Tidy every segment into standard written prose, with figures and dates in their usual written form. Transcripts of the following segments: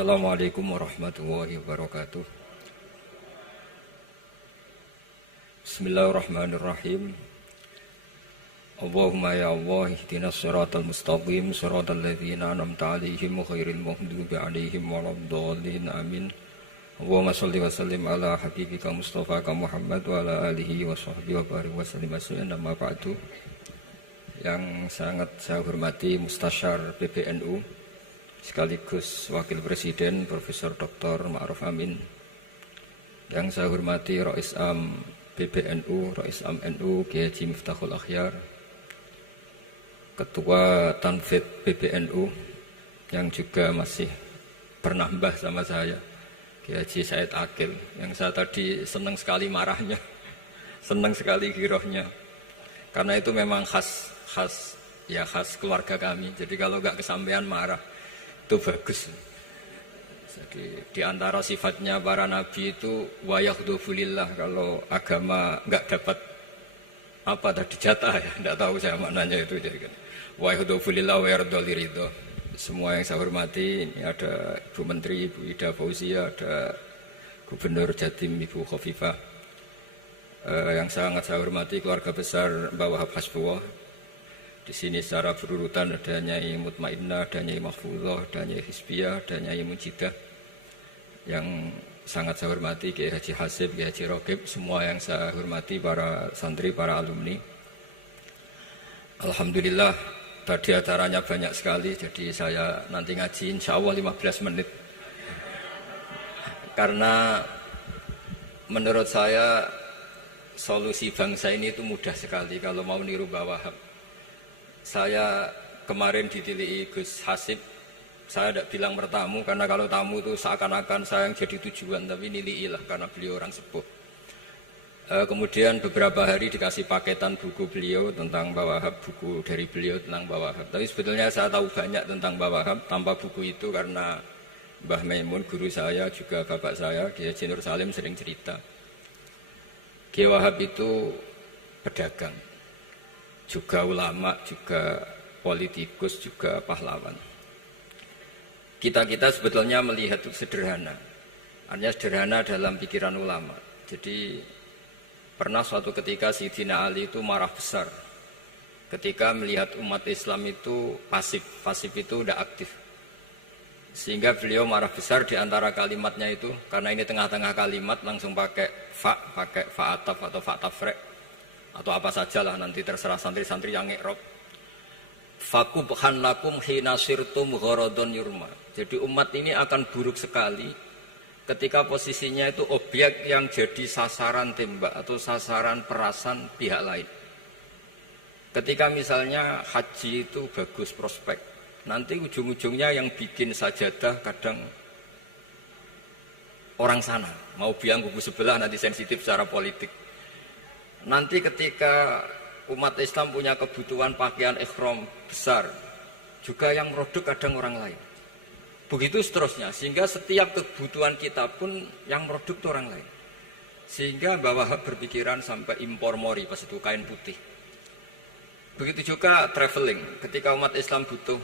Assalamualaikum warahmatullahi wabarakatuh. Bismillahirrahmanirrahim. Allahumma ya Allah ihdinas siratal mustaqim siratal ladzina an'amta 'alaihim ghairil maghdubi 'alaihim waladdallin amin. Allahumma shalli wa sallim ala habibika Mustafa Muhammad wa ala alihi wa sahbihi wa barik wa sallim assallam amma ba'du. Yang sangat saya hormati Mustasyar PBNU sekaligus Wakil Presiden Profesor Dr. Ma'ruf Amin, yang saya hormati Rais Am PBNU, Rais Am NU Kiai Haji Miftahul Akhyar, Ketua Tanfid PBNU yang juga masih bernambah sama saya, Kiai Haji Said Akil, yang saya tadi senang sekali marahnya, senang sekali girohnya, karena itu memang khas keluarga kami. Jadi kalau nggak kesampaian marah itu bagus. Jadi di antara sifatnya para nabi itu wayahdufulillah, kalau agama nggak dapat apa tadi jatah ya, nggak tahu saya maknanya itu. Jadi kan wayahdufulillah wayardoliridho. Semua yang saya hormati, ini ada Ibu Menteri Ibu Ida Fauzia, ada Gubernur Jatim Ibu Khofifah, yang sangat saya hormati keluarga besar Mbah Wahab Hasbullah. Di sini secara berurutan ada Nyai Mutmainnah, ada Nyai Mahfuzah, ada Nyai Hizbiyah, ada Nyai Mujidah. Yang sangat saya hormati Kiai Haji Hasib, Kiai Haji Rokib, semua yang saya hormati para santri, para alumni. Alhamdulillah tadi acaranya banyak sekali, jadi saya nanti ngaji insya Allah 15 menit. Karena menurut saya solusi bangsa ini itu mudah sekali kalau mau niru Mbah Wahab. Saya kemarin ditilii Gus Hasib, saya tidak bilang bertamu, karena kalau tamu itu seakan-akan saya yang jadi tujuan, tapi niliilah karena beliau orang sepuh. Kemudian beberapa hari dikasih paketan buku beliau tentang Mbah Wahab, buku dari beliau tentang Mbah Wahab. Tapi sebetulnya saya tahu banyak tentang Mbah Wahab tanpa buku itu, karena Mbah Maimun, guru saya, juga bapak saya, Kiai Haji Nur Salim sering cerita. Kiai Wahab itu pedagang, juga ulama, juga politikus, juga pahlawan. Kita sebetulnya melihat itu sederhana, artinya sederhana dalam pikiran ulama. Jadi pernah suatu ketika Sayyidina Ali itu marah besar ketika melihat umat Islam itu pasif itu tidak aktif, sehingga beliau marah besar. Di antara kalimatnya itu, karena ini tengah-tengah kalimat, langsung pakai fa'ataf atau fa'tafrek atau apa sajalah, nanti terserah santri-santri yang ngi'rab. Fakubhan lakum hina sirtum gharadun yurma. Jadi umat ini akan buruk sekali ketika posisinya itu objek yang jadi sasaran tembak atau sasaran perasan pihak lain. Ketika misalnya haji itu bagus prospek, nanti ujung-ujungnya yang bikin sajadah kadang orang sana, mau biang kubu sebelah, nanti sensitif secara politik. Nanti ketika umat Islam punya kebutuhan pakaian ihram besar, juga yang produk kadang orang lain. Begitu seterusnya, sehingga setiap kebutuhan kita pun yang produk itu orang lain. Sehingga Mbah Wahab berpikiran sampai impor mori, pas itu kain putih. Begitu juga traveling, ketika umat Islam butuh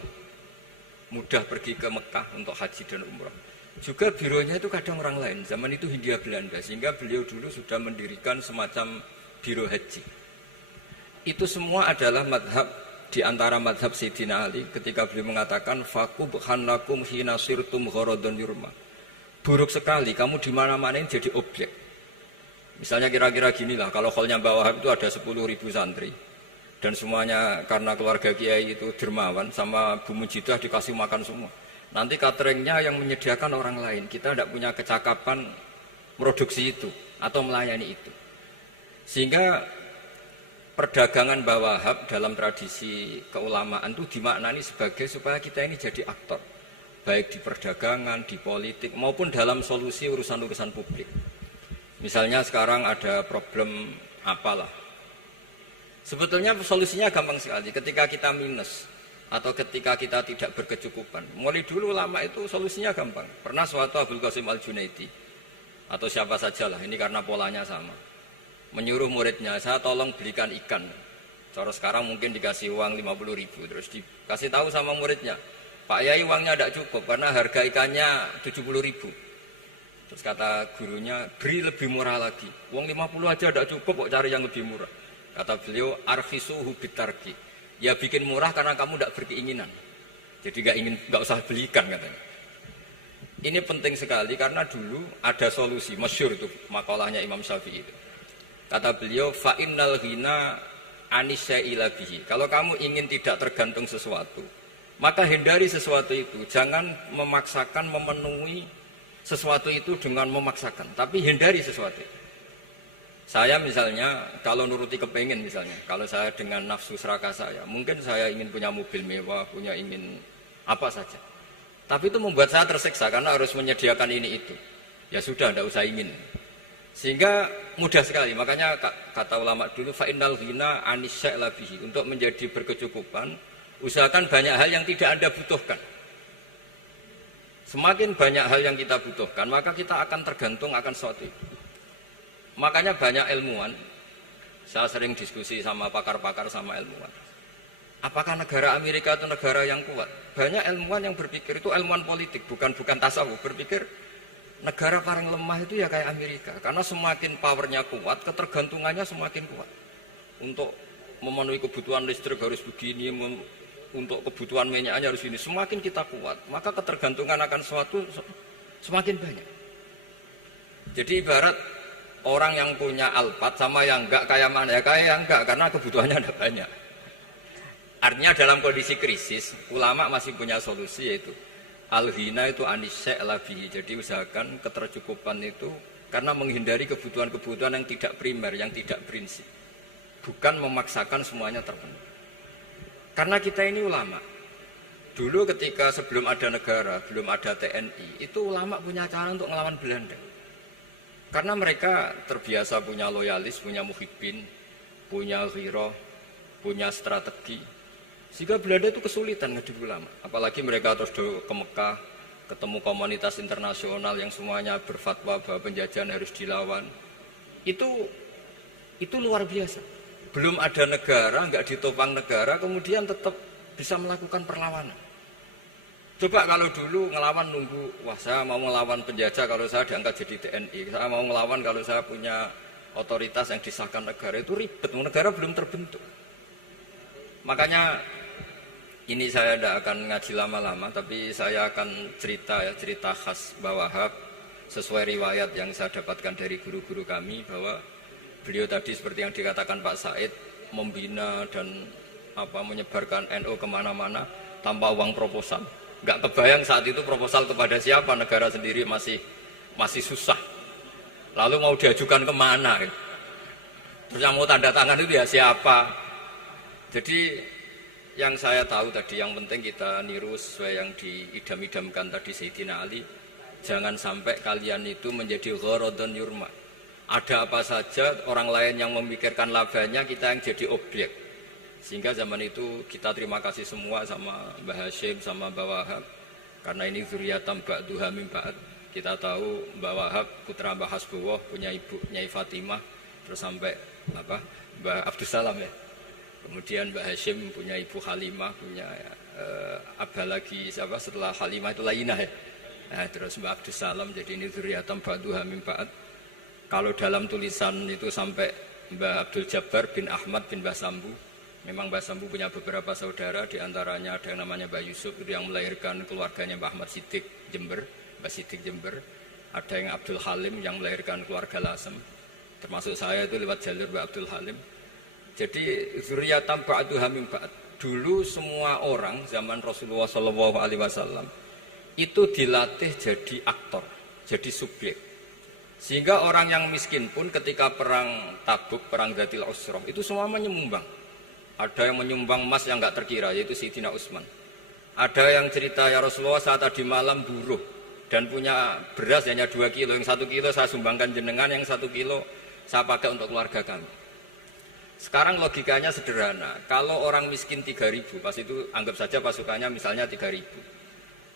mudah pergi ke Mekah untuk haji dan umrah, juga bironya itu kadang orang lain. Zaman itu Hindia Belanda, sehingga beliau dulu sudah mendirikan semacam biro haji. Itu semua adalah madhab, di antara madhab Sayyidina Ali ketika beliau mengatakan fakubhan lakum hina sirtum gharadun yurma. Buruk sekali kamu di mana-mana ini jadi objek. Misalnya kira-kira ginilah, kalau kholnya Mbah Wahab itu ada 10.000 santri, dan semuanya karena keluarga kiai itu dermawan, sama Bu Mujidah dikasih makan semua. Nanti cateringnya yang menyediakan orang lain, kita tidak punya kecakapan produksi itu atau melayani itu. Sehingga perdagangan Mbah Wahab dalam tradisi keulamaan itu dimaknani sebagai supaya kita ini jadi aktor, baik di perdagangan, di politik, maupun dalam solusi urusan-urusan publik. Misalnya sekarang ada problem apalah, sebetulnya solusinya gampang sekali. Ketika kita minus atau ketika kita tidak berkecukupan, mulai dulu lama itu solusinya gampang. Pernah suatu Abdul Qasim Al-Junaidi atau siapa sajalah, ini karena polanya sama, menyuruh muridnya, saya tolong belikan ikan. Cara sekarang mungkin dikasih uang 50.000, terus dikasih tahu sama muridnya, Pak Yai uangnya tidak cukup karena harga ikannya 70.000. Terus kata gurunya, beri lebih murah lagi. Uang 50 aja tidak cukup, kok cari yang lebih murah. Kata beliau, arkhisuhu bitarki. Ya bikin murah karena kamu tidak berkeinginan. Jadi nggak usah belikan katanya. Ini penting sekali karena dulu ada solusi, masyhur itu makalahnya Imam Syafi'i itu. Kata beliau, fa innal ghina anisya'ila bihi. Kalau kamu ingin tidak tergantung sesuatu, maka hindari sesuatu itu. Jangan memaksakan memenuhi sesuatu itu dengan memaksakan, tapi hindari sesuatu. Saya misalnya kalau nuruti kepengin misalnya, kalau saya dengan nafsu serakah saya, mungkin saya ingin punya mobil mewah, ingin apa saja. Tapi itu membuat saya tersiksa karena harus menyediakan ini itu. Ya sudah, tidak usah ingin. Sehingga mudah sekali. Makanya kata ulama dulu, fa innal ghina anisya'la bihi. Untuk menjadi berkecukupan, usahakan banyak hal yang tidak Anda butuhkan. Semakin banyak hal yang kita butuhkan, maka kita akan tergantung akan sesuatu itu. Makanya banyak ilmuwan, saya sering diskusi sama pakar-pakar sama ilmuwan. Apakah negara Amerika itu negara yang kuat? Banyak ilmuwan yang berpikir, itu ilmuwan politik, bukan tasawuf, berpikir negara paling lemah itu ya kayak Amerika. Karena semakin powernya kuat, ketergantungannya semakin kuat. Untuk memenuhi kebutuhan listrik harus begini, untuk kebutuhan minyaknya harus ini. Semakin kita kuat, maka ketergantungan akan sesuatu semakin banyak. Jadi ibarat orang yang punya Alphard sama yang enggak, kayak mana? Ya kayak yang enggak, karena kebutuhannya ada banyak. Artinya dalam kondisi krisis, ulama masih punya solusi, yaitu al-ghina itu anisya'la bihi. Jadi usahakan ketercukupan itu karena menghindari kebutuhan-kebutuhan yang tidak primer, yang tidak prinsip. Bukan memaksakan semuanya terpenuhi. Karena kita ini ulama. Dulu ketika sebelum ada negara, belum ada TNI, itu ulama punya cara untuk melawan Belanda. Karena mereka terbiasa punya loyalis, punya muhibbin, punya ghirah, punya strategi. Sehingga Belanda itu kesulitan ngedidik ulama. Apalagi mereka terus ke Mekah, ketemu komunitas internasional yang semuanya berfatwa bahwa penjajahan harus dilawan. Itu luar biasa. Belum ada negara, nggak ditopang negara, kemudian tetap bisa melakukan perlawanan. Coba kalau dulu ngelawan nunggu, wah saya mau ngelawan penjajah kalau saya diangkat jadi TNI, saya mau ngelawan kalau saya punya otoritas yang disahkan negara, itu ribet, negara belum terbentuk. Makanya ini saya tidak akan ngaji lama-lama, tapi saya akan cerita khas Mbah Wahab sesuai riwayat yang saya dapatkan dari guru-guru kami, bahwa beliau tadi seperti yang dikatakan Pak Said, membina dan menyebarkan NU kemana-mana tanpa uang proposal. Nggak kebayang saat itu proposal kepada siapa, negara sendiri masih susah. Lalu mau diajukan kemana? Terus yang mau tanda tangan itu ya siapa? Jadi yang saya tahu tadi, yang penting kita niru sesuai yang diidam-idamkan tadi Sayyidina Ali. Jangan sampai kalian itu menjadi gharadun yurma. Ada apa saja orang lain yang memikirkan labanya, kita yang jadi objek. Sehingga zaman itu kita terima kasih semua sama Mbah Hashim, sama Mbah Wahab. Karena ini zuriyatam ba'duha min ba'd. Kita tahu Mbah Wahab putra Mbah Hasbullah, punya ibu Nyai Fatimah, terus sampai Mbah Abdus Salam ya. Kemudian Mbah Hashim punya ibu Halimah, punya abah lagi siapa setelah Halimah itu Lainah ya. Nah, terus Mbah Abdus Salam, jadi ini zuriyatam ba'duha min ba'd. Kalau dalam tulisan itu sampai Mbah Abdul Jabbar bin Ahmad bin Mbah Sambu. Memang Mbah Sambu punya beberapa saudara, diantaranya ada yang namanya Mbah Yusuf, itu yang melahirkan keluarganya Mbah Ahmad Siddiq Jember, Mbah Siddiq Jember. Ada yang Abdul Halim yang melahirkan keluarga Lasem, termasuk saya itu lewat jalur Mbah Abdul Halim. Jadi zuriyatam ba'duha min ba'd. Dulu semua orang zaman Rasulullah SAW itu dilatih jadi aktor, jadi subjek. Sehingga orang yang miskin pun ketika perang Tabuk, perang Dzatil Usrah, itu semua menyumbang. Ada yang menyumbang emas yang nggak terkira, yaitu Sayyidina Utsman. Ada yang cerita, ya Rasulullah saat tadi malam buruh dan punya beras hanya 2 kilo, yang 1 kilo saya sumbangkan jenengan, yang 1 kilo saya pakai untuk keluarga kami. Sekarang logikanya sederhana, kalau orang miskin 3.000, pas itu anggap saja pasukannya misalnya 3.000.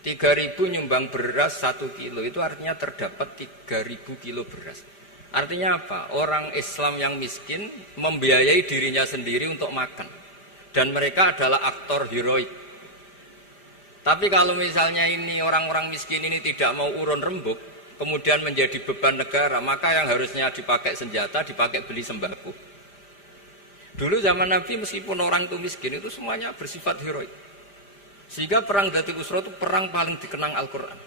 3.000 nyumbang beras 1 kilo, itu artinya terdapat 3.000 kilo beras. Artinya apa? Orang Islam yang miskin membiayai dirinya sendiri untuk makan. Dan mereka adalah aktor heroik. Tapi kalau misalnya ini orang-orang miskin ini tidak mau urun rembuk, kemudian menjadi beban negara, maka yang harusnya dipakai senjata, dipakai beli sembako. Dulu zaman Nabi meskipun orang itu miskin, itu semuanya bersifat heroik. Sehingga perang Dhatul Usra itu perang paling dikenang Al-Quran.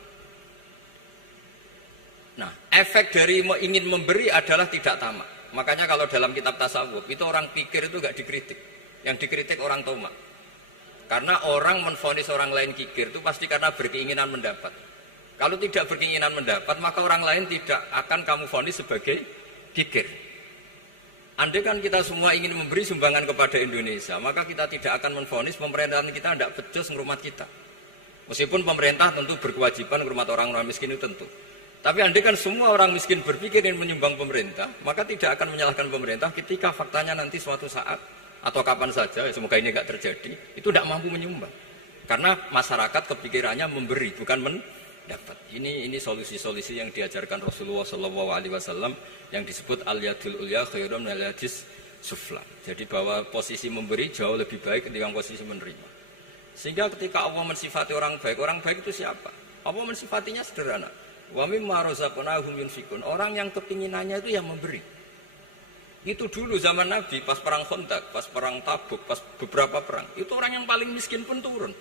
Nah, efek dari ingin memberi adalah tidak tamak. Makanya kalau dalam kitab tasawuf, itu orang pikir itu gak dikritik. Yang dikritik orang tamak. Karena orang menvonis orang lain kikir itu pasti karena berkeinginan mendapat. Kalau tidak berkeinginan mendapat, maka orang lain tidak akan kamu vonis sebagai kikir. Andai kan kita semua ingin memberi sumbangan kepada Indonesia, maka kita tidak akan menvonis pemerintahan kita tidak becus ngurmat kita. Meskipun pemerintah tentu berkewajiban ngurmat orang-orang miskin itu tentu. Tapi andai kan semua orang miskin berpikir ingin menyumbang pemerintah, maka tidak akan menyalahkan pemerintah ketika faktanya nanti suatu saat atau kapan saja, semoga ini tidak terjadi, itu tidak mampu menyumbang. Karena masyarakat kepikirannya memberi, bukan mendapat. Ini solusi-solusi yang diajarkan Rasulullah SAW yang disebut al-yadul ulya khairun minal yadis sufla. Jadi bahwa posisi memberi jauh lebih baik ketimbang posisi menerima. Sehingga ketika Allah mensifati orang baik itu siapa? Allah mensifatinya sederhana. Wa mimma razaqnahum yunfikun. Orang yang kepinginannya itu yang memberi. Itu dulu zaman Nabi pas perang Khandaq, pas perang Tabuk, pas beberapa perang, itu orang yang paling miskin pun turun.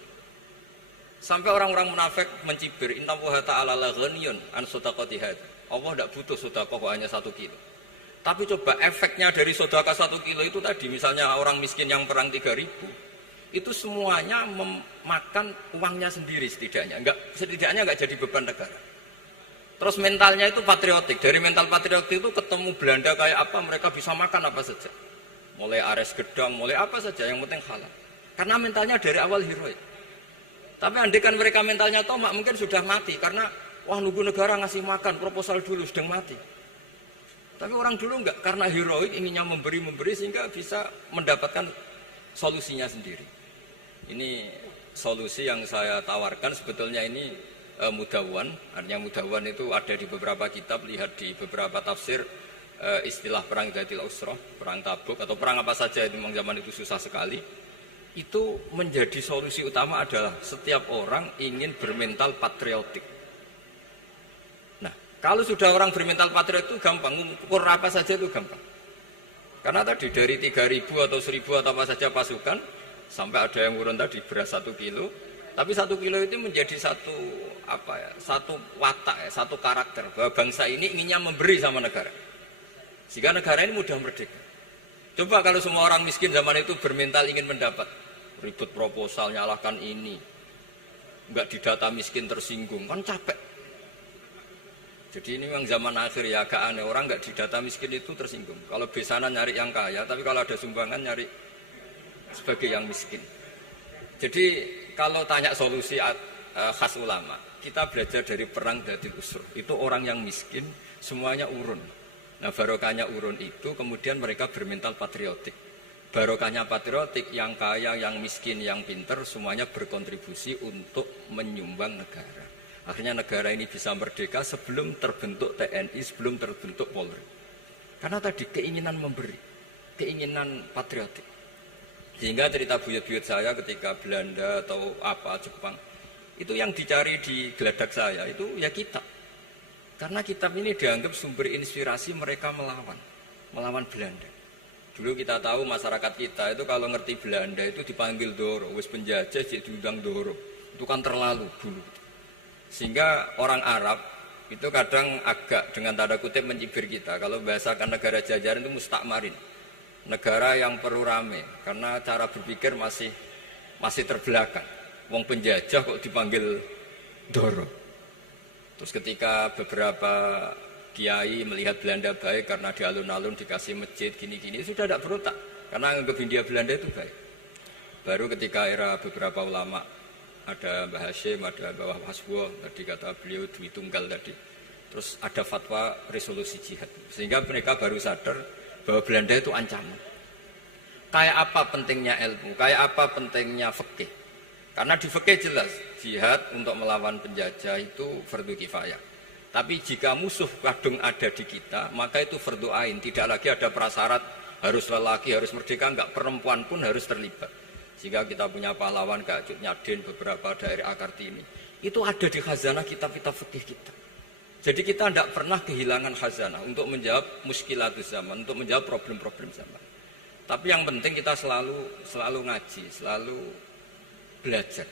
Sampai orang-orang munafik mencibir, inna Allaha ta'ala la ghaniyun an shadaqati hadza. Allah tidak butuh sedekah hanya 1 kilo. Tapi coba efeknya dari sedekah 1 kilo itu tadi, misalnya orang miskin yang perang 3.000, itu semuanya memakan uangnya sendiri setidaknya enggak jadi beban negara. Terus mentalnya itu patriotik. Dari mental patriotik itu ketemu Belanda kayak apa, mereka bisa makan apa saja. Mulai ares gedang, mulai apa saja, yang penting halal. Karena mentalnya dari awal heroik. Tapi andekan mereka mentalnya tomak, mungkin sudah mati. Karena, wah nunggu negara ngasih makan, proposal dulu, sedang mati. Tapi orang dulu enggak, karena heroik, inginnya memberi sehingga bisa mendapatkan solusinya sendiri. Ini solusi yang saya tawarkan, sebetulnya ini mudawwan. Artinya mudawwan itu ada di beberapa kitab, lihat di beberapa tafsir istilah perang Dhatul Usra, perang Tabuk atau perang apa saja itu memang zaman itu susah sekali. Itu menjadi solusi utama adalah setiap orang ingin bermental patriotik. Nah, kalau sudah orang bermental patriotik itu gampang, ukur apa saja itu gampang. Karena tadi dari 3.000 atau 1.000 atau apa saja pasukan, sampai ada yang urun tadi beras 1 kilo, tapi 1 kilo itu menjadi satu watak, satu karakter bahwa bangsa ini inginnya memberi sama negara, sehingga negara ini mudah merdeka. Coba kalau semua orang miskin zaman itu bermental ingin mendapat, ribut proposal, nyalahkan ini, nggak didata miskin tersinggung, kan capek. Jadi ini memang zaman akhir ya, agak aneh, orang nggak didata miskin itu tersinggung. Kalau besanan nyari yang kaya, tapi kalau ada sumbangan nyari sebagai yang miskin. Jadi kalau tanya solusi khas ulama, kita belajar dari perang Dhatul Usra. Itu orang yang miskin, semuanya urun. Nah barokahnya urun itu kemudian mereka bermental patriotik. Barokahnya patriotik, yang kaya, yang miskin, yang pinter, semuanya berkontribusi untuk menyumbang negara. Akhirnya negara ini bisa merdeka sebelum terbentuk TNI, sebelum terbentuk Polri. Karena tadi keinginan memberi, keinginan patriotik. Sehingga cerita buyut-buyut saya ketika Belanda atau apa Jepang, itu yang dicari di geladak saya itu ya kitab. Karena kitab ini dianggap sumber inspirasi mereka melawan Belanda. Dulu kita tahu masyarakat kita itu kalau ngerti Belanda itu dipanggil Doro, wis penjajah jadi diundang Doro. Itu kan terlalu dulu. Sehingga orang Arab itu kadang agak dengan tanda kutip mencibir kita. Kalau bahasakan negara jajahan itu mustakmarin. Negara yang perlu rame karena cara berpikir masih terbelakang. Wong penjajah kok dipanggil Doro. Terus ketika beberapa kiai melihat Belanda baik karena di alun-alun dikasih masjid gini-gini, sudah tidak berotak karena anggap Hindia Belanda itu baik. Baru ketika era beberapa ulama, ada Mbah Hashim, ada Mbah Hasbo, tadi kata beliau Dwi Tunggal tadi, terus ada fatwa resolusi jihad, sehingga mereka baru sadar bahwa Belanda itu ancaman. Kayak apa pentingnya ilmu, kayak apa pentingnya fikih. Karena di fikih jelas, jihad untuk melawan penjajah itu fardu kifayah. Tapi jika musuh kadung ada di kita, maka itu fardu ain. Tidak lagi ada prasyarat harus lelaki, harus merdeka, enggak, perempuan pun harus terlibat. Sehingga kita punya pahlawan kayak Cut Nyadin, beberapa daerah Kartini. Itu ada di khazanah kitab-kitab fikih kita. Jadi kita tidak pernah kehilangan khazanah untuk menjawab muskilatus zaman, untuk menjawab problem-problem zaman. Tapi yang penting kita selalu ngaji, selalu belajar.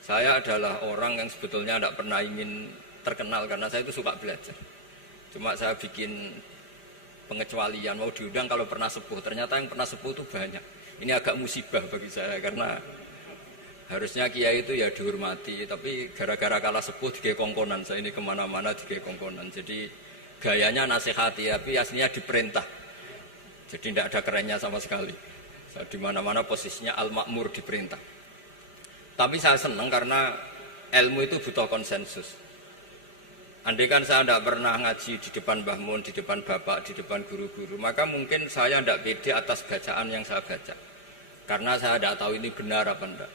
Saya adalah orang yang sebetulnya tidak pernah ingin terkenal karena saya itu suka belajar. Cuma saya bikin pengecualian, mau diundang kalau pernah sepuh. Ternyata yang pernah sepuh itu banyak. Ini agak musibah bagi saya karena harusnya kiai itu ya dihormati, tapi gara-gara kalah sepuh digawe kongkonan. Saya ini kemana-mana digawe kongkonan. Jadi gayanya nasihati, tapi aslinya diperintah. Jadi tidak ada kerennya sama sekali. Saya di mana-mana posisinya al-makmur, diperintah. Tapi saya senang karena ilmu itu butuh konsensus. Andai kan saya tidak pernah ngaji di depan Mbah Mun, di depan bapak, di depan guru-guru, maka mungkin saya tidak pede atas bacaan yang saya baca. Karena saya tidak tahu ini benar apa enggak.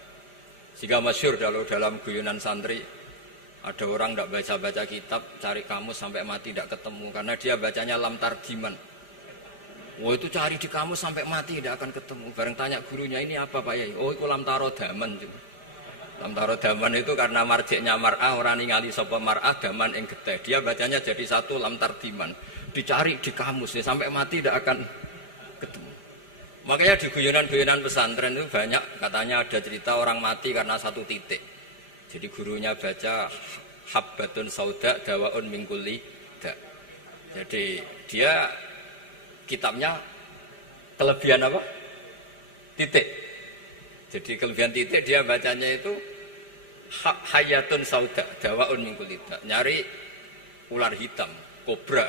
Sehingga masyhur dalam guyonan santri, ada orang tidak baca-baca kitab, cari kamus sampai mati tidak ketemu. Karena dia bacanya lam tarjiman. Oh itu cari di kamus sampai mati tidak akan ketemu. Bareng tanya gurunya, ini apa Pak Yai? Oh itu lam tarodaman. Lam tarodaman itu karena marjiknya mar'ah, orang ningali sapa mar'ah daman ing getih. Dia bacanya jadi satu lam tarjiman. Dicari di kamus ya, sampai mati tidak akan ketemu. Makanya di guyonan-guyonan pesantren itu banyak katanya ada cerita orang mati karena satu titik. Jadi gurunya baca habbatun sauda dawaun min kulli da. Jadi dia kitabnya kelebihan apa? Titik. Jadi kelebihan titik dia bacanya itu hayatun sauda dawaun min kulli da. Nyari ular hitam, kobra.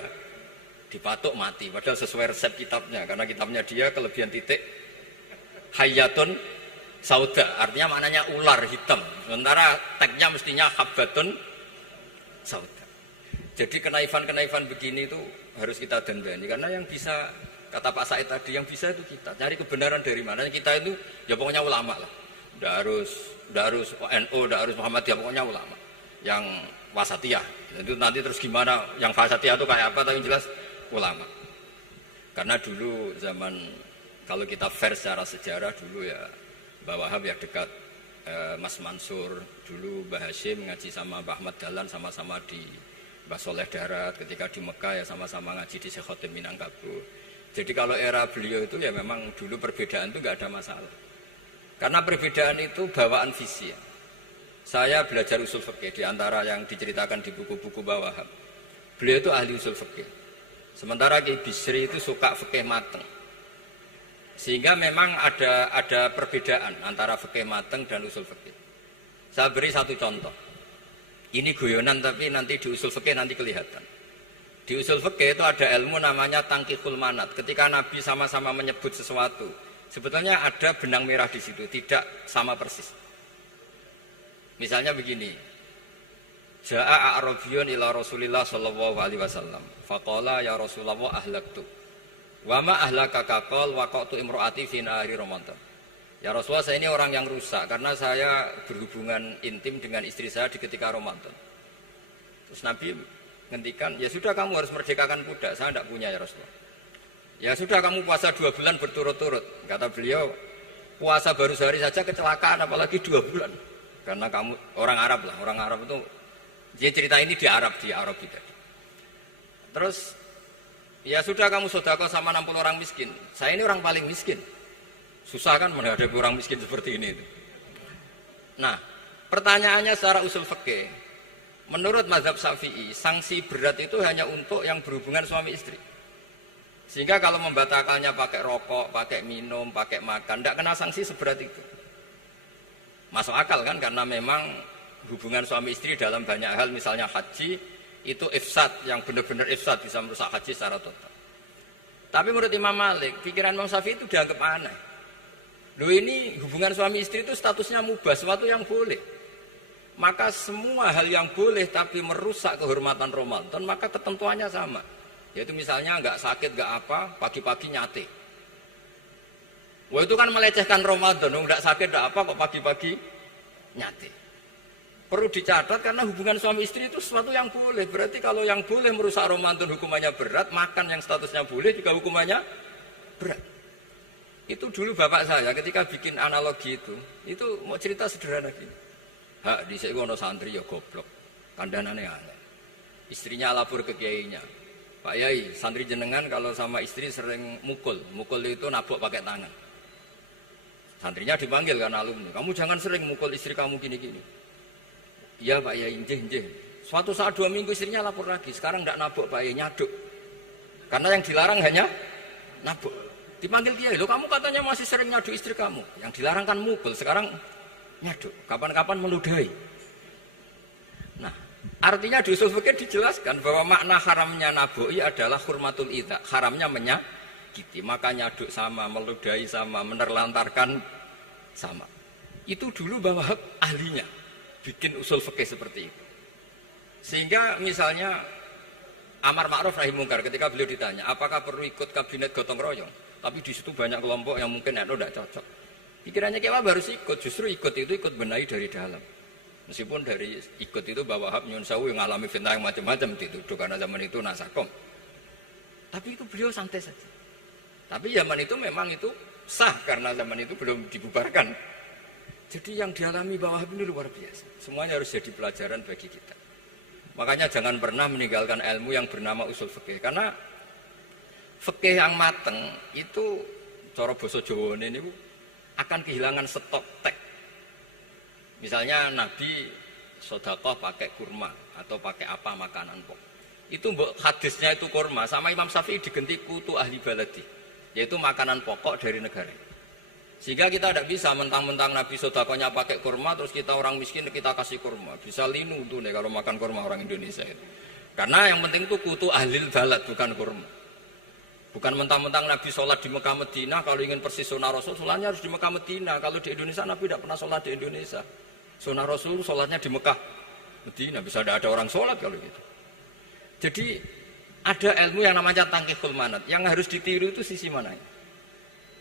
Dipatuk mati, padahal sesuai resep kitabnya, karena kitabnya dia kelebihan titik hayatun sauda, artinya maknanya ular hitam, sementara tagnya mestinya habbatun sauda. Jadi kenaifan-kenaifan begini itu harus kita dandani, karena yang bisa, kata Pak Said tadi, yang bisa itu kita cari kebenaran dari mana. Kita itu ya pokoknya ulama lah, tidak harus NU, tidak harus Muhammadiyah, pokoknya ulama yang wasatiyah. Itu nanti terus gimana yang wasatiyah itu kayak apa, tapi yang jelas ulama. Karena dulu zaman, kalau kita fair secara sejarah, dulu ya Mbah Wahab ya dekat Mas Mansur, dulu Mbah Hashim ngaji sama Mbah Ahmad Dahlan, sama-sama di Mbah Soleh Darat, ketika di Mekah ya sama-sama ngaji di Syekh Khotim Minangkabau. Jadi kalau era beliau itu ya memang dulu perbedaan itu nggak ada masalah, karena perbedaan itu bawaan visi ya. Saya belajar usul fikih di antara yang diceritakan di buku-buku Mbah Wahab, beliau itu ahli usul fikih. Sementara Ki Bisri itu suka fikih mateng. Sehingga memang ada perbedaan antara fikih mateng dan usul fikih. Saya beri satu contoh. Ini guyonan tapi nanti di usul fikih nanti kelihatan. Di usul fikih itu ada ilmu namanya tangkihul manat. Ketika Nabi sama-sama menyebut sesuatu, sebetulnya ada benang merah di situ, tidak sama persis. Misalnya begini. Ja'a a'rabiyun ila Rasulillah sallallahu alaihi wasallam. Faqala ya Rasulullah ahlaktu. Wa ma ahlaka qal waqatu imraati fi nahari Ramadan. Ya Rasulullah, saya ini orang yang rusak karena saya berhubungan intim dengan istri saya di ketika Ramadan. Terus Nabi ngendikan, ya sudah kamu harus merdekakan budak. Saya tidak punya ya Rasulullah. Ya sudah kamu puasa 2 bulan berturut-turut. Kata beliau, puasa baru sehari saja kecelakaan apalagi 2 bulan. Karena kamu orang Arab lah, orang Arab itu. Dia cerita ini di Arab kita. Terus, ya sudah kamu sedekah sama 60 orang miskin. Saya ini orang paling miskin. Susah kan menghadapi orang miskin seperti ini. Nah, pertanyaannya secara usul fikih. Menurut mazhab Syafi'i, sanksi berat itu hanya untuk yang berhubungan suami istri. Sehingga kalau membatalkannya pakai rokok, pakai minum, pakai makan, tidak kena sanksi seberat itu. Masuk akal kan, karena memang hubungan suami istri dalam banyak hal, misalnya haji, itu ifsad, yang benar-benar ifsad, bisa merusak haji secara total. Tapi menurut Imam Malik, pikiran Imam Syafi'i itu dianggap aneh. Loh ini hubungan suami istri itu statusnya mubah, sesuatu yang boleh. Maka semua hal yang boleh tapi merusak kehormatan Ramadan, maka ketentuannya sama. Yaitu misalnya nggak sakit, nggak apa, pagi-pagi nyate. Wah itu kan melecehkan Ramadan, nggak sakit, nggak apa, kok pagi-pagi nyate. Perlu dicatat karena hubungan suami istri itu sesuatu yang boleh. Berarti kalau yang boleh merusak Ramadan hukumannya berat, makan yang statusnya boleh juga hukumannya berat. Itu dulu bapak saya ketika bikin analogi itu mau cerita sederhana gini. Hak di sini ono santri ya goblok, kandanane aneh. Istrinya lapor ke kiainya, Pak Yai, santri jenengan kalau sama istri sering mukul itu nabok pakai tangan. Santrinya dipanggil kan alumni, kamu jangan sering mukul istri kamu gini-gini. Iya Pak Yai, njeh. Suatu saat 2 minggu istrinya lapor lagi, sekarang tidak nabok Pak Yai, nyaduk. Karena yang dilarang hanya nabok. Dipanggil kiai, lo kamu katanya masih sering nyaduk istri kamu. Yang dilarang kan mukul, sekarang nyaduk. Kapan-kapan meludahi. Nah, artinya di usul fikih dijelaskan bahwa makna haramnya naboi adalah hurmatul idza, haramnya menyakiti. Maka nyaduk sama, meludahi sama, menerlantarkan sama. Itu dulu bahwa ahlinya bikin usul fikih seperti itu. Sehingga misalnya amar ma'ruf nahi mungkar ketika beliau ditanya, apakah perlu ikut kabinet gotong royong? Tapi di situ banyak kelompok yang mungkin tidak cocok. Pikirannya kayak apa harus ikut, justru ikut benahi dari dalam. Meskipun dari ikut itu Bapak Wahab Nyun Sewu yang mengalami fitnah yang macam-macam dituduh karena zaman itu nasakom. Tapi itu beliau santai saja. Tapi zaman itu memang itu sah karena zaman itu belum dibubarkan. Jadi yang dialami Bapak Wahab ini luar biasa. Semuanya harus jadi pelajaran bagi kita. Makanya jangan pernah meninggalkan ilmu yang bernama usul fikih. Karena fikih yang mateng itu cara basa Jawa ini akan kehilangan stok teks. Misalnya Nabi sedekah pakai kurma atau pakai apa makanan pokok. Itu hadisnya itu kurma, sama Imam Syafi'i digenti kutu ahli baladi, yaitu makanan pokok dari negara. Sehingga kita tidak bisa mentang-mentang Nabi sedekahnya pakai kurma terus kita orang miskin kita kasih kurma. Bisa linu tuh nih kalau makan kurma orang Indonesia itu. Karena yang penting itu kutu ahli balad bukan kurma. Bukan mentang-mentang Nabi sholat di Mekah Medina, kalau ingin persis sunnah Rasul, sholatnya harus di Mekah Medina. Kalau di Indonesia, Nabi tidak pernah sholat di Indonesia. Sunnah Rasul, sholatnya di Mekah Medina. Bisa ada orang sholat kalau gitu. Jadi, ada ilmu yang namanya tangkihul manat. Yang harus ditiru itu sisi mananya.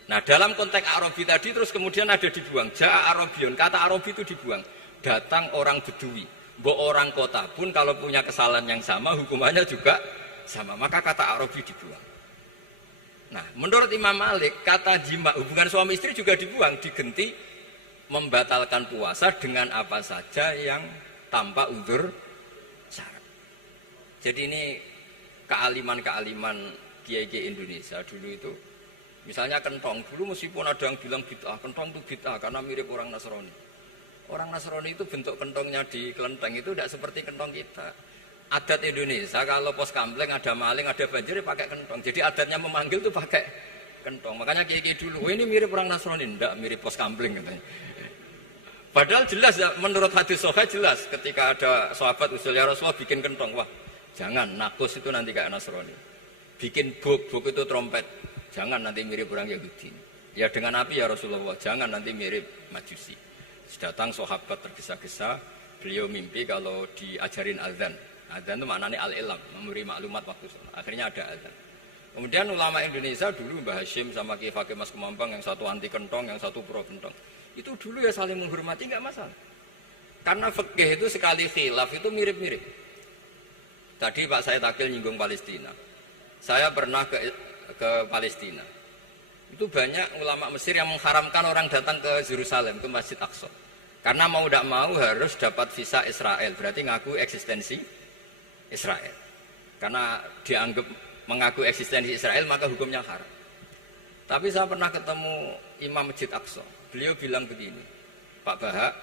Nah, dalam konteks Arabi tadi, terus kemudian ada dibuang. Ja'a Arabion, kata Arabi itu dibuang. Datang orang Bedui. Orang kota pun kalau punya kesalahan yang sama, hukumannya juga sama. Maka kata Arabi dibuang. Nah, menurut Imam Malik, kata jima hubungan suami istri juga dibuang, digenti membatalkan puasa dengan apa saja yang tanpa udzur syarat. Jadi ini kealiman kiai-kiai Indonesia dulu itu, misalnya kentong, dulu meskipun ada yang bilang bid'ah, kentong itu bid'ah karena mirip orang Nasrani. Orang Nasrani itu bentuk kentongnya di kelenteng itu tidak seperti kentong kita. Adat Indonesia kalau pos kampleng ada maling, ada banjir pakai kentong. Jadi adatnya memanggil tuh pakai kentong. Makanya kiai-kiai dulu, ini mirip orang Nasrani, enggak mirip pos kampleng katanya. Padahal jelas ya, menurut hadis sahih jelas ketika ada sahabat usul ya Rasulullah bikin kentong, wah jangan nakus itu nanti kayak Nasrani. Bikin buk itu trompet, jangan nanti mirip orang Yahudi. Ya dengan api ya Rasulullah, jangan nanti mirip Majusi. Datang sahabat tergesa-gesa, beliau mimpi kalau diajarin azan. Azan itu maknanya al-ilam, memberi maklumat waktu sholat. Akhirnya ada azan. Kemudian ulama Indonesia dulu Mbah Hashim sama Kiai Fakih Mas Kemampang, yang satu anti kentong, yang satu pro kentong. Itu dulu ya saling menghormati, nggak masalah. Karena fikih itu sekali khilaf itu mirip-mirip. Tadi Pak saya Takil nyinggung Palestina. Saya pernah ke Palestina. Itu banyak ulama Mesir yang mengharamkan orang datang ke Yerusalem, ke Masjid Aqsa. Karena mau tidak mau harus dapat visa Israel, berarti ngaku eksistensi Israel. Karena dianggap mengaku eksistensi Israel maka hukumnya haram. Tapi saya pernah ketemu Imam Masjid Aqsa. Beliau bilang begini, Pak Bahak,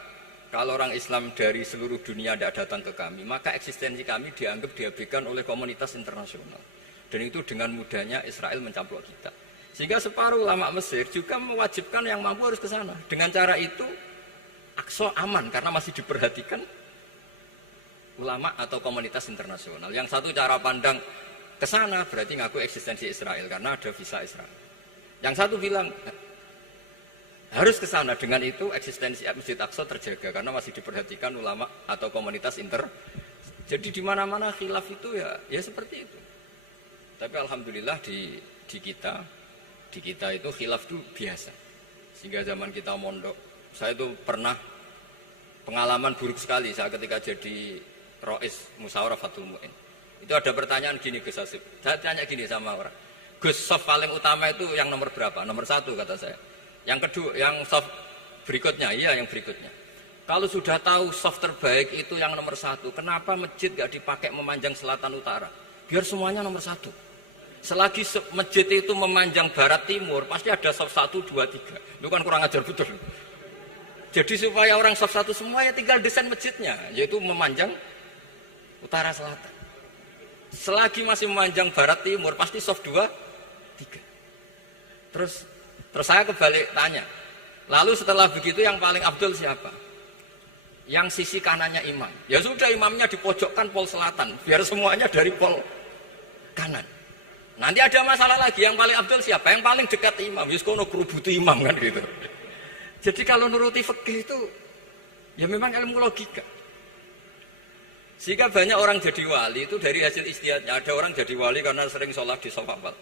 kalau orang Islam dari seluruh dunia tidak datang ke kami, maka eksistensi kami dianggap diabaikan oleh komunitas internasional. Dan itu dengan mudahnya Israel mencaplok kita. Sehingga separuh ulama Mesir juga mewajibkan yang mampu harus ke sana. Dengan cara itu Aqsa aman karena masih diperhatikan ulama atau komunitas internasional. Yang satu cara pandang ke sana berarti ngaku eksistensi Israel karena ada visa Israel. Yang satu bilang harus ke sana, dengan itu eksistensi Masjid Aqsa terjaga karena masih diperhatikan ulama atau komunitas Jadi di mana-mana khilaf itu ya seperti itu. Tapi alhamdulillah di kita itu khilaf itu biasa. Sehingga zaman kita mondok, saya itu pernah pengalaman buruk sekali saya ketika jadi Rois Musyawarah Fatul Mu'in. Itu ada pertanyaan gini Gus Hasib. Saya tanya gini sama orang. Gus, soft paling utama itu yang nomor berapa? Nomor 1 kata saya. Yang kedua, yang soft berikutnya, iya yang berikutnya. Kalau sudah tahu soft terbaik itu yang nomor 1, kenapa masjid gak dipakai memanjang selatan utara? Biar semuanya nomor 1. Selagi masjid itu memanjang barat timur, pasti ada soft 1, 2, 3. Itu kan kurang ajar betul. Jadi supaya orang soft 1 semua ya tinggal desain masjidnya, yaitu memanjang utara selatan. Selagi masih memanjang barat timur, pasti soft 2, 3. Terus saya kebalik tanya. Lalu setelah begitu yang paling abdul siapa? Yang sisi kanannya imam. Ya sudah, imamnya dipojokkan pol selatan, biar semuanya dari pol kanan. Nanti ada masalah lagi, yang paling abdul siapa? Yang paling dekat imam. Yus kono kerubuti imam kan gitu. Jadi kalau nuruti fikih itu ya memang ilmu logika. Sehingga banyak orang jadi wali itu dari hasil ijtihadnya. Ada orang jadi wali karena sering sholat di shaf awal.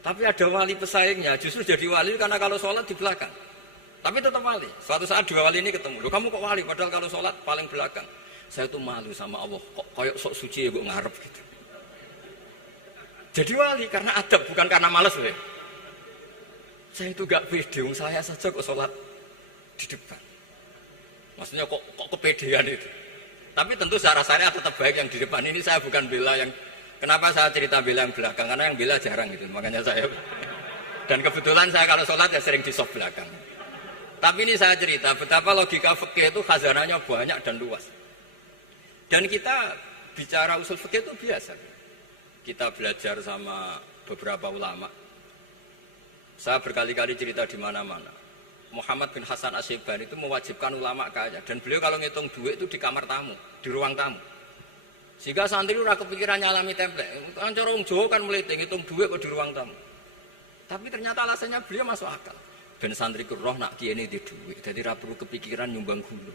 Tapi ada wali pesaingnya justru jadi wali karena kalau sholat di belakang. Tapi tetap wali. Suatu saat dua wali ini ketemu. Loh, kamu kok wali? Padahal kalau sholat paling belakang. Saya tuh malu sama Allah. Kok kayak sok suci ya gue ngarep gitu. Jadi wali karena adab, bukan karena malas. Saya itu gak pede. Saya saja kok sholat di depan. Maksudnya kok kepedean itu. Tapi tentu secara tetap baik yang di depan. Ini saya bukan bela yang... Kenapa saya cerita bela yang belakang? Karena yang bela jarang gitu. Makanya saya... Dan kebetulan saya kalau sholat ya sering di soft belakang. Tapi ini saya cerita betapa logika fikih itu khazanahnya banyak dan luas. Dan kita bicara usul fikih itu biasa. Kita belajar sama beberapa ulama. Saya berkali-kali cerita di mana-mana. Muhammad bin Hasan Asyibani itu mewajibkan ulama kaya. Dan beliau kalau ngitung duit itu di kamar tamu, di ruang tamu. Sehingga santri ora kepikiran nyalami template. Kan cara wong Jawa kan meliting ngitung duit kok di ruang tamu. Tapi ternyata alasannya beliau masuk akal. Ben santri ku roh nak kiye di duit. Jadi ra perlu kepikiran nyumbang gulu.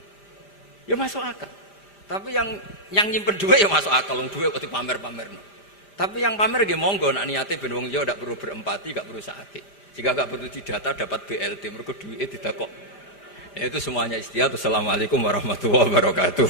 Ya masuk akal. Tapi yang nyimpen duit ya masuk akal, wong duit kok dipamer-pamerno. Tapi yang pamer nggih monggo nak niate ben wong liya ndak perlu berempati, ndak perlu sakit. Jika nggak perlu didata dapat BLT, mergo duit tidak kok. Ya, itu semuanya istihad. Assalamualaikum warahmatullahi wabarakatuh.